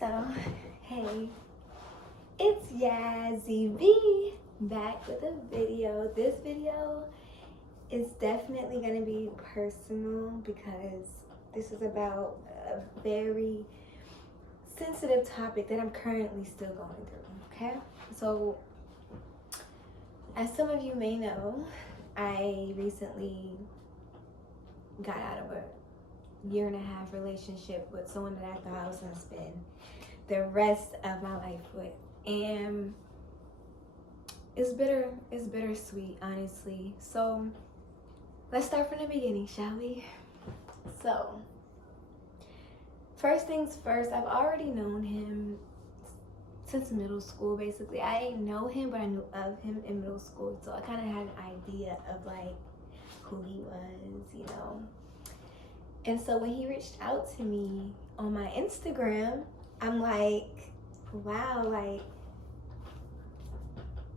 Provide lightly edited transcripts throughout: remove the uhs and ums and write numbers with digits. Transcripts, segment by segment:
So, hey, it's Yazzie B back with a video. This video is definitely going to be personal because this is about a very sensitive topic that I'm currently still going through, okay? So, as some of you may know, I recently got out of a 1.5-year relationship with someone that I thought I was going to spend the rest of my life with, and it's bittersweet, honestly. So let's start from the beginning, shall we? So first things first, I've already known him since middle school. Basically, I didn't know him, but I knew of him in middle school, so I kind of had an idea of like who he was. And so when he reached out to me on my Instagram, I'm like, wow, like,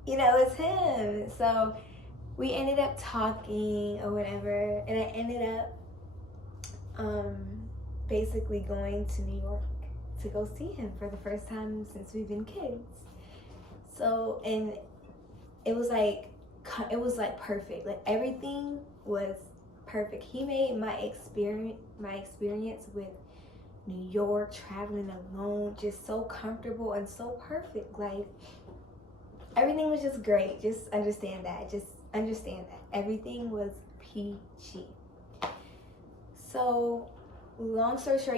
it's him. So we ended up talking or whatever, and I ended up basically going to New York to go see him for the first time since we've been kids. So, and it was like perfect. Like, everything was perfect. He made my experience with New York, traveling alone, just so comfortable and so perfect. Like, everything was just great. Just understand that. Everything was peachy. So, long story short,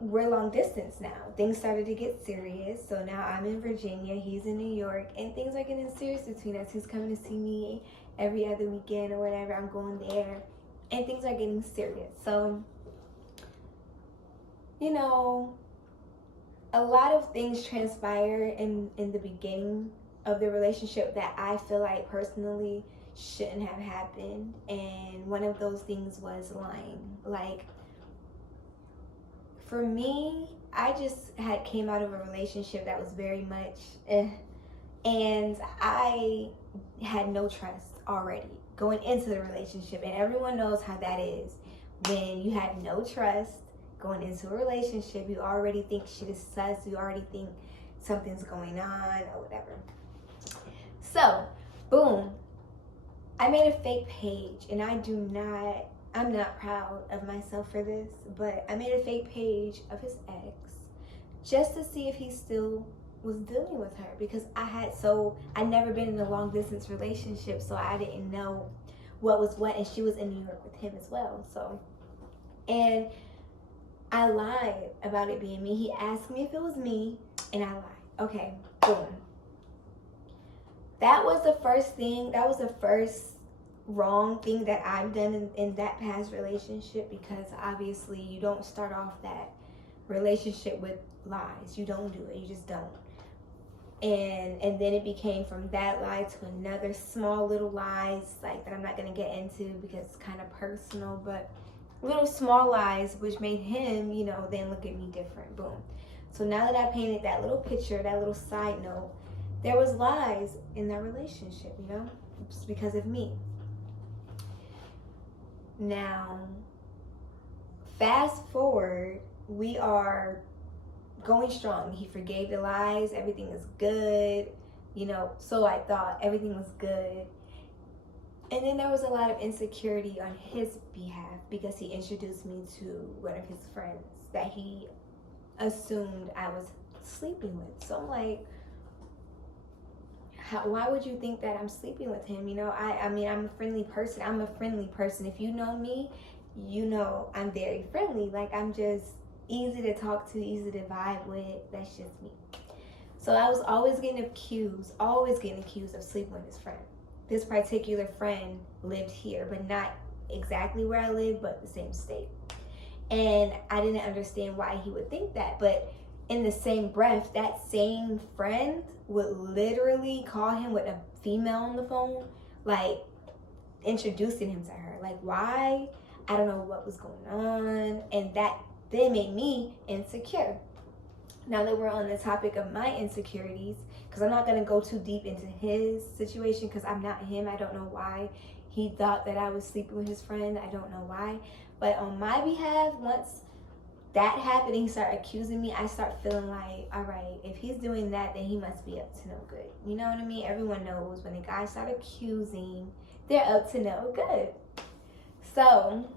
we're long distance now. Things started to get serious. So now I'm in Virginia, he's in New York, and things are getting serious between us. He's coming to see me every other weekend or whatever. I'm going there, and things are getting serious. So, a lot of things transpire in the beginning of the relationship that I feel like personally shouldn't have happened. And one of those things was lying. Like, for me, I just had came out of a relationship that was very much and I had no trust already going into the relationship, and everyone knows how that is. When you have no trust going into a relationship, you already think shit is sus, you already think something's going on or whatever. So, boom, I made a fake page, and I'm not proud of myself for this, but I made a fake page of his ex just to see if he still was dealing with her, because I'd never been in a long distance relationship, so I didn't know what was what, and she was in New York with him as well. So, and I lied about it being me. He asked me if it was me, and I lied. Okay, boom. That was the first wrong thing that I've done in that past relationship, because obviously you don't start off that relationship with lies. You don't do it. You just don't. And then it became from that lie to another small little lies, like, that I'm not going to get into because it's kind of personal, but little small lies which made him, then look at me different. Boom. So now that I painted that little picture, that little side note, there was lies in that relationship, just because of me. Now, fast forward, we are going strong. He forgave the lies. Everything is good. So I thought everything was good. And then there was a lot of insecurity on his behalf because he introduced me to one of his friends that he assumed I was sleeping with. So I'm like, why would you think that I'm sleeping with him? I mean, I'm a friendly person. If you know me, I'm very friendly. Like, I'm just easy to talk to, easy to vibe with. That's just me. So I was always getting accused of sleeping with his friend. This particular friend lived here, but not exactly where I live, but the same state. And I didn't understand why he would think that. But in the same breath, that same friend would literally call him with a female on the phone, like, introducing him to her. Like, why? I don't know what was going on. And that then made me insecure. Now that we're on the topic of my insecurities, because I'm not going to go too deep into his situation because I'm not him. I don't know why he thought that I was sleeping with his friend. I don't know why. But on my behalf, once that happened, he started accusing me, I start feeling like, all right, if he's doing that, then he must be up to no good. You know what I mean? Everyone knows when a guy start accusing, they're up to no good. So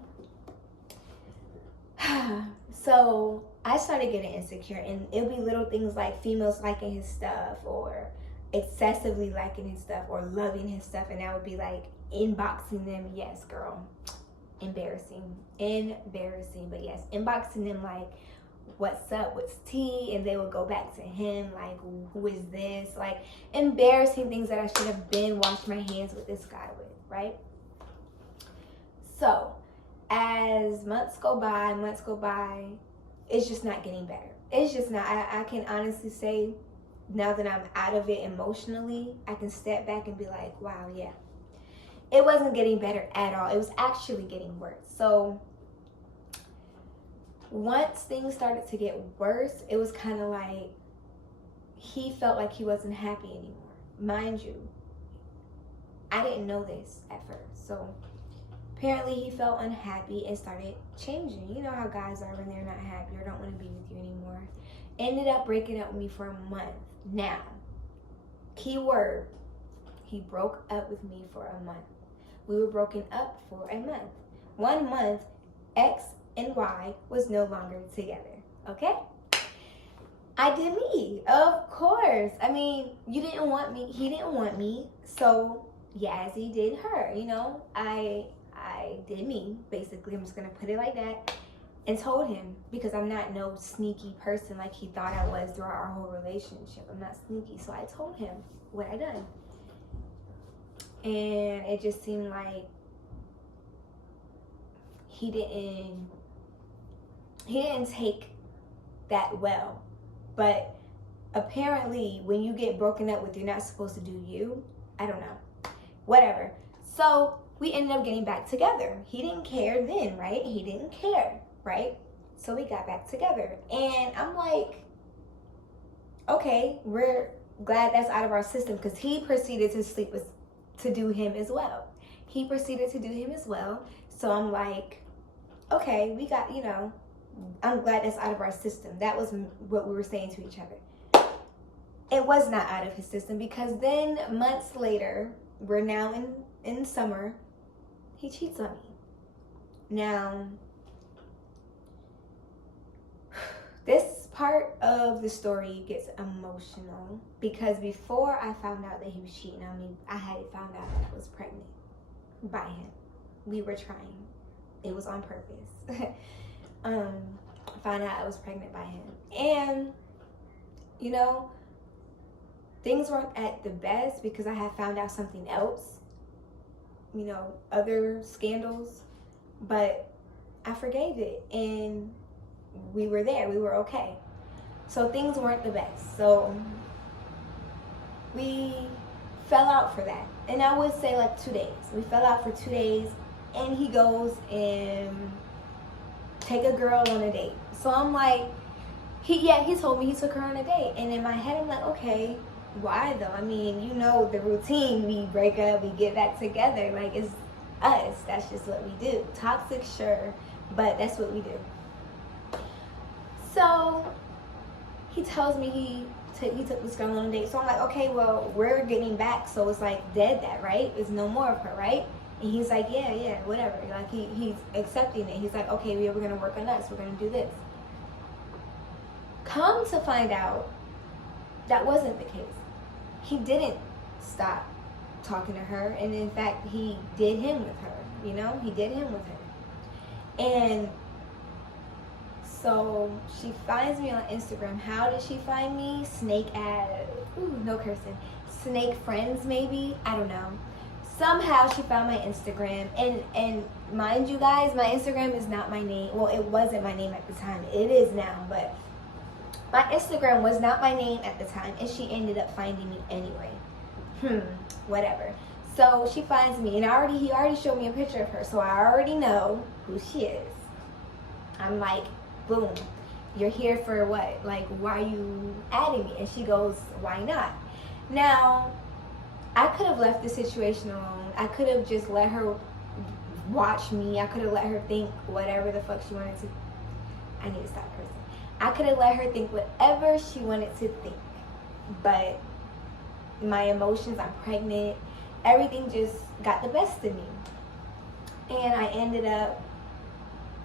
I started getting insecure, and it'll be little things like females liking his stuff, or excessively liking his stuff, or loving his stuff, and I would be like inboxing them. Yes, girl, embarrassing, but yes, inboxing them like, what's up, what's tea, and they would go back to him like, who is this? Like, embarrassing things that I should have been washed my hands with this guy with, right? So as months go by, it's just not getting better. It's just not. I can honestly say, now that I'm out of it emotionally, I can step back and be like, wow, yeah, it wasn't getting better at all. It was actually getting worse. So once things started to get worse, it was kind of like he felt like he wasn't happy anymore. Mind you, I didn't know this at first. So apparently he felt unhappy and started changing. You know how guys are when they're not happy or don't want to be with you anymore. Ended up breaking up with me for a month. Now, keyword, he broke up with me for a month. We were broken up for a month. 1 month, X and Y was no longer together. Okay? I did me, of course. I mean, you didn't want me. He didn't want me. So, Yazzie did her. You know, I did me, basically. I'm just going to put it like that. And told him, because I'm not no sneaky person like he thought I was throughout our whole relationship. I'm not sneaky. So I told him what I done. And it just seemed like he didn't take that well. But apparently when you get broken up with, you're not supposed to do you. I don't know. Whatever. So we ended up getting back together. He didn't care then, right? He didn't care, right? So we got back together. And I'm like, okay, we're glad that's out of our system, because he proceeded to do him as well. So I'm like, okay, we got, you know, I'm glad that's out of our system. That was what we were saying to each other. It was not out of his system, because then months later, we're now in summer, he cheats on me. Now, this part of the story gets emotional, because before I found out that he was cheating on me, I had found out that I was pregnant by him. We were trying. It was on purpose. Found out I was pregnant by him. And, you know, things weren't at the best, because I had found out something else, you know, other scandals, but I forgave it, and we were there. We were okay. So things weren't the best. So we fell out for that. And I would say like 2 days. We fell out for 2 days, and he goes and take a girl on a date. So I'm like, he told me he took her on a date. And in my head, I'm like, okay, why though? I mean, you know the routine. We break up, we get back together. Like, it's us. That's just what we do. Toxic, sure, but that's what we do. So he tells me he took this girl on a date. So I'm like, okay, well, we're getting back, so it's like dead that, right? There's no more of her, right? And he's like, yeah, whatever. Like, he's accepting it. He's like, okay, we're going to work on us. We're going to do this. Come to find out, that wasn't the case. He didn't stop talking to her. And in fact, he did him with her. You know, he did him with her. And so she finds me on Instagram. How did she find me? No cursing. Snake friends, maybe? I don't know. Somehow she found my Instagram. And mind you guys, my Instagram is not my name. Well, it wasn't my name at the time. It is now, but my Instagram was not my name at the time, and she ended up finding me anyway. Whatever. So she finds me, and he already showed me a picture of her, so I already know who she is. I'm like, boom, you're here for what? Like, why are you adding me? And she goes, why not? Now, I could have left the situation alone. I could have just let her watch me. I could have let her think whatever the fuck she wanted to. I need to stop cursing. I could have let her think whatever she wanted to think, but my emotions, I'm pregnant, everything just got the best of me. And I ended up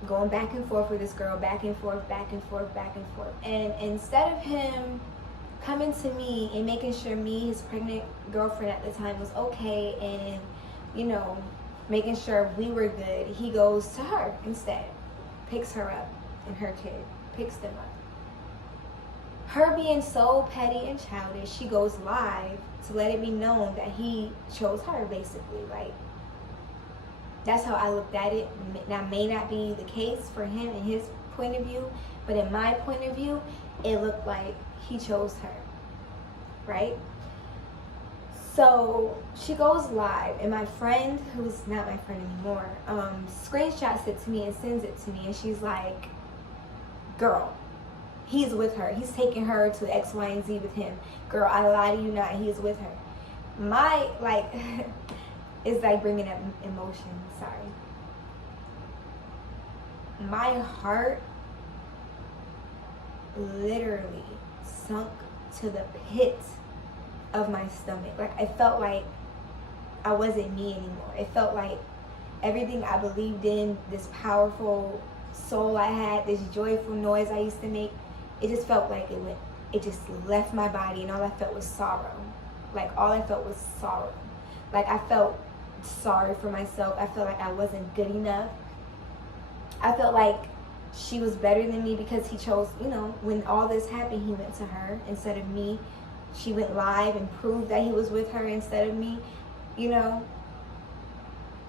going back and forth with this girl, back and forth, back and forth, back and forth. And instead of him coming to me and making sure me, his pregnant girlfriend at the time, was okay, and, you know, making sure we were good, he goes to her instead, picks her up, and her kid, picks them up. Her being so petty and childish, she goes live to let it be known that he chose her, basically. Like, that's how I looked at it. That may not be the case for him in his point of view, but in my point of view, it looked like he chose her, right? So she goes live, and my friend, who's not my friend anymore, screenshots it to me and sends it to me, and she's like, girl, he's with her. He's taking her to X, Y, and Z with him. Girl, I lie to you not, he's with her. My, like, it's like bringing up emotion, sorry. My heart literally sunk to the pit of my stomach. Like, I felt like I wasn't me anymore. It felt like everything I believed in, this powerful soul I had, this joyful noise I used to make, it just felt like it just left my body, and all I felt was sorrow. Like, all I felt was sorrow. Like, I felt sorry for myself. I felt like I wasn't good enough. I felt like she was better than me because he chose, you know, when all this happened, he went to her instead of me. She went live and proved that he was with her instead of me, you know.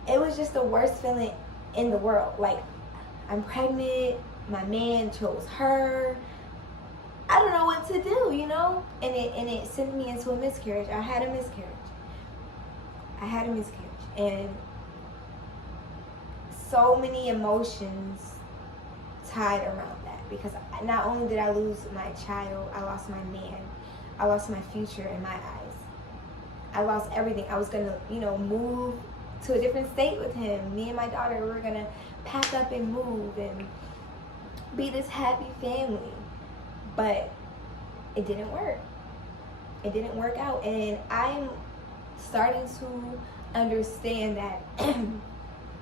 It was just the worst feeling in the world. Like, I'm pregnant, my man chose her. I don't know what to do, you know? And it sent me into a miscarriage. I had a miscarriage. And so many emotions tied around that, because not only did I lose my child, I lost my man. I lost my future in my eyes. I lost everything. I was gonna, you know, move to a different state with him. Me and my daughter, we were gonna pack up and move and be this happy family. But it didn't work. It didn't work out. And I'm starting to understand that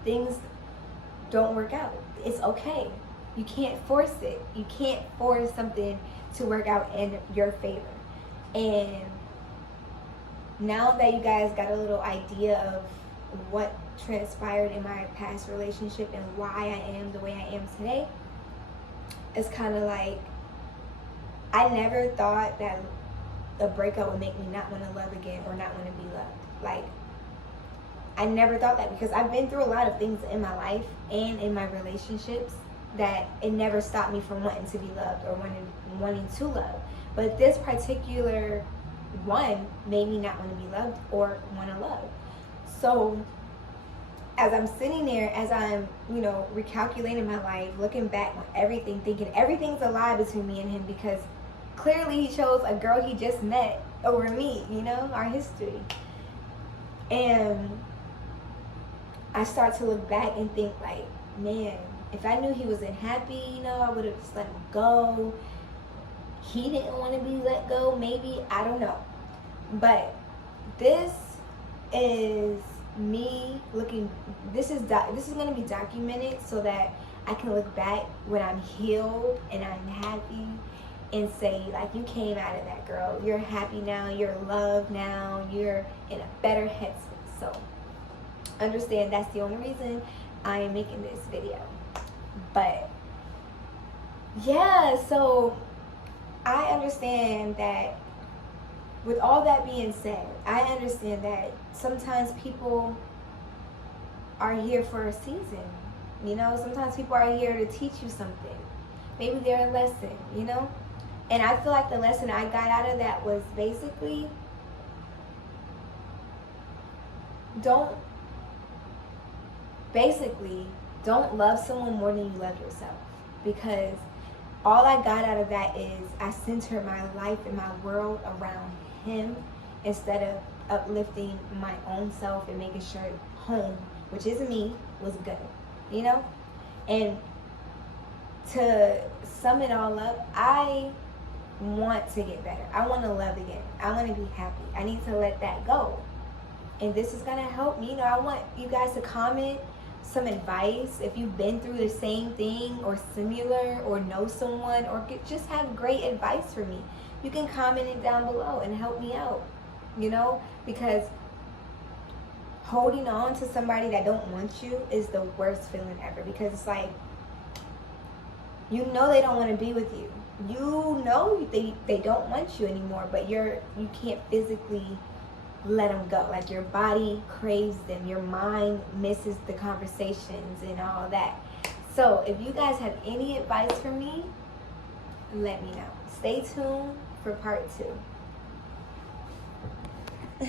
things don't work out. It's okay. You can't force it. You can't force something to work out in your favor. And now that you guys got a little idea of what transpired in my past relationship and why I am the way I am today, it's kind of like, I never thought that a breakup would make me not want to love again or not want to be loved. Like, I never thought that, because I've been through a lot of things in my life and in my relationships that it never stopped me from wanting to be loved or wanting to love. But this particular one made me not want to be loved or want to love. So as I'm sitting there, as I'm, you know, recalculating my life, looking back on everything, thinking everything's a lie between me and him, because clearly he chose a girl he just met over me, you know, our history. And I start to look back and think, like, man, if I knew he wasn't happy, you know, I would have just let him go. He didn't want to be let go, maybe, I don't know. But this is me looking, this is going to be documented so that I can look back when I'm healed and I'm happy and say, like, you came out of that, girl. You're happy now. You're loved now. You're in a better headspace. So understand that's the only reason I am making this video. But yeah, so I understand that. With all that being said, I understand that sometimes people are here for a season. You know, sometimes people are here to teach you something. Maybe they're a lesson, you know? And I feel like the lesson I got out of that was basically, don't love someone more than you love yourself. Because all I got out of that is I center my life and my world around him instead of uplifting my own self and making sure home, which is me, was good, you know? And to sum it all up, I want to get better. I want to love again. I want to be happy. I need to let that go. And this is going to help me. You know, I want you guys to comment some advice if you've been through the same thing or similar, or know someone, or just have great advice for me. You can comment it down below and help me out, you know, because holding on to somebody that don't want you is the worst feeling ever, because it's like, you know, they don't want to be with you. You know they don't want you anymore, but you can't physically let them go. Like, your body craves them, your mind misses the conversations and all that. So if you guys have any advice for me, let me know. Stay tuned for part 2.